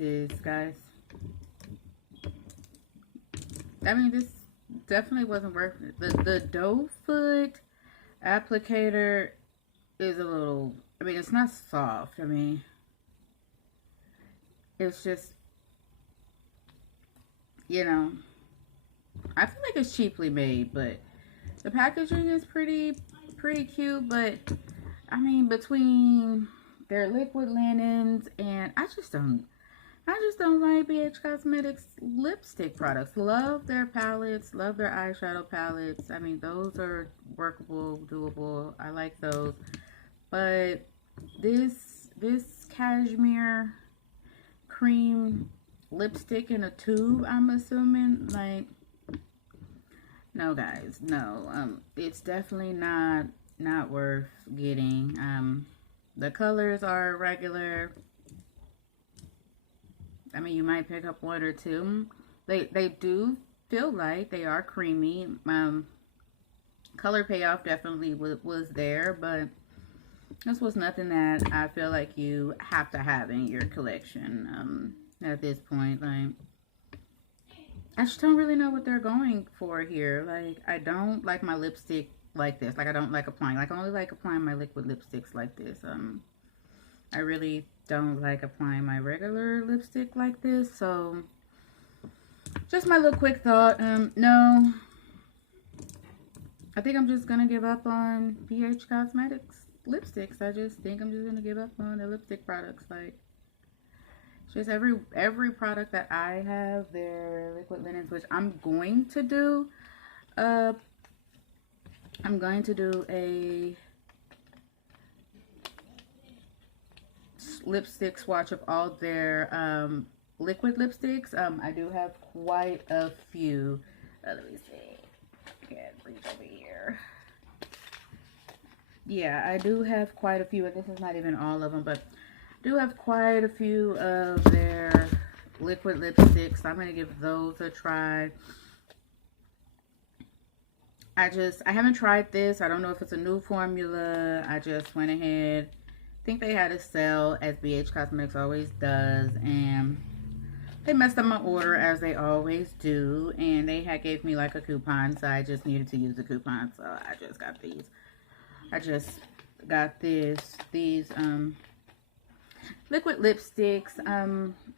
is, guys. I mean, this definitely wasn't worth it. The doe foot applicator is a little, I mean, it's not soft. I mean, it's just, you know, I feel like it's cheaply made, but the packaging is pretty cute. But I mean, between their liquid linens and I just don't like BH Cosmetics lipstick products. Love their palettes, love their eyeshadow palettes. I mean, those are workable, doable. I like those. But this Cashmere cream lipstick in a tube, I'm assuming, like, no, guys, no. It's definitely not worth getting. The colors are regular. I mean, you might pick up one or two. They do feel light. They are creamy. Color payoff definitely was there, but this was nothing that I feel like you have to have in your collection at this point. Like, I just don't really know what they're going for here. Like, I don't like my lipstick like this. Like, I don't like applying. Like, I only like applying my liquid lipsticks like this. I really don't like applying my regular lipstick like this. So, just my little quick thought. No. I think I'm just going to give up on BH Cosmetics lipsticks. I just think I'm just going to give up on the lipstick products. Like, just every product that I have, their liquid linens, which I'm going to do. I'm going to do a lipstick swatch of all their liquid lipsticks. I do have quite a few. Let me see. I can't reach over here. Yeah, I do have quite a few, and this is not even all of them, but I do have quite a few of their liquid lipsticks. So I'm going to give those a try. I haven't tried this. I don't know if it's a new formula. I just went ahead. I think they had a sale, as BH Cosmetics always does, and they messed up my order as they always do, and they gave me like a coupon, so I just needed to use the coupon, so I just got these. I just got these liquid lipsticks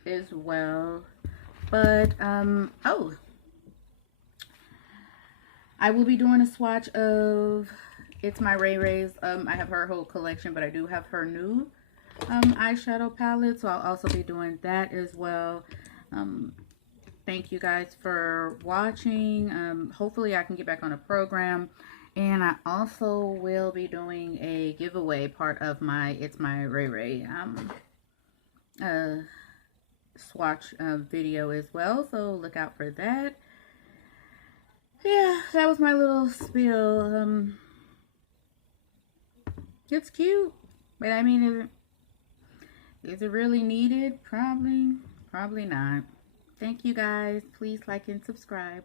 as well. But oh, I will be doing a swatch of It's My Ray Ray's. I have her whole collection, but I do have her new eyeshadow palette, so I'll also be doing that as well. Thank you guys for watching. Hopefully I can get back on a program, and I also will be doing a giveaway part of my It's My Ray Ray swatch video as well, so look out for that. Yeah, that was my little spiel. It's cute, but I mean, is it really needed? Probably not. Thank you guys. Please like and subscribe.